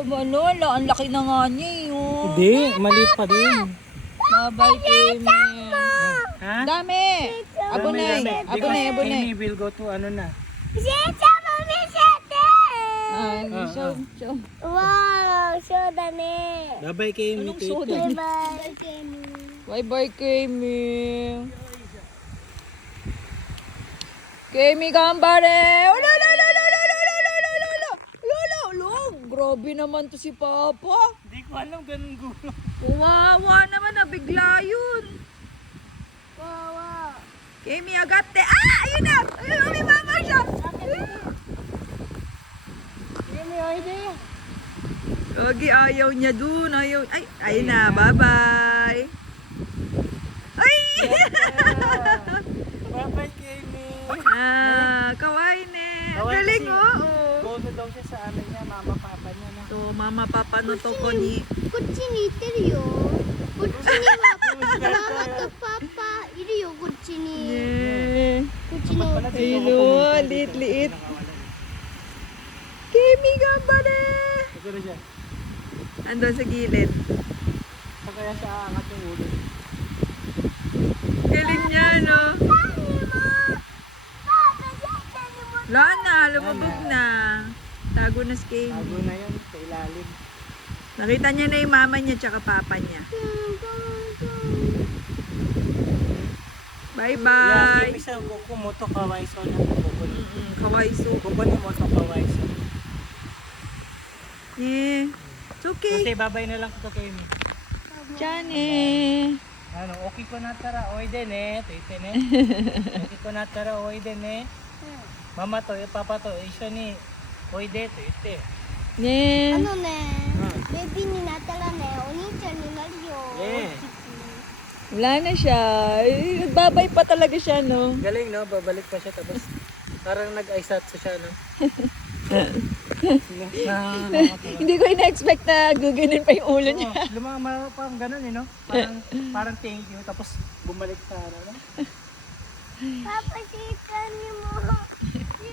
Ano, ang laki na nga niya eh. Oh. Hindi, maliit pa din. Bye-bye, Kimi. Ha? Dami. Abunay. Abunay, abunay. Amy will go to ano na. Ay, show. Wow, show da ne. Bye-bye kay Amy. Anong soda? Bye. Bye-bye, Kimi. Kimi, gambare. Ula, ula, ula, ula, ula, ula, ula, ula, ula, ula, ula, ula. Grabe naman to si Papa. Hindi ko alam ganun gulo. Wawa naman, nabigla yun. Wow. Kimi, agate. Ah, ayun na. Ayun, may mama siya. Amy, oide. Lagi ayaw niya dun. Ayaw. Ay, ayun na. Bye-bye. Ay! Bye-bye kay Amy. Kawaii ne. Kawaii Galing kasi. oh. Go na daw siya sa ano niya, mama papa niya na. To, mama, papa no to ko ni. こっちに行ってるよ。こっちにはママとパパいるよ。こっちに。 Yeah. こっちの。 Ayun oh, liit-liit. Kimi, gambare. Ito na siya. Andun sa gilid. Saan kaya siya aangat yung ulo? Galing niya, no? Wala na, lumabog na. Tago na si Kimi. Tago na yun, sa ilalim. Nakita niya na yung mama niya tsaka papa niya. Bye-bye. Yung isa, kumoto kawaiso na. Kukunin. Kawaii so. Kukunin mo ito kawaiso. Yeah. It's okay. Kasi babay na lang ito kay Amy. Diyan eh. Ano, okay ko na tara, oy din eh. Tite ne. Okay ko na tara, oy din eh. Mama to, papa to, isyo ni. Oy de, tite. あ Yeah. のね、ベビーになったらね、お兄ちゃんになるよ。 Yeah. Wala na siya. Eh, nagbabay pa talaga siya, no? Galing no, babalik pa siya tapos parang nag-aisatsu siya no. Hindi ko ina-expect na guganin pa yung ulo niya. Lumama parang ganun eh no. Parang thank you tapos bumalik sa ano. Papa, si Kani mo.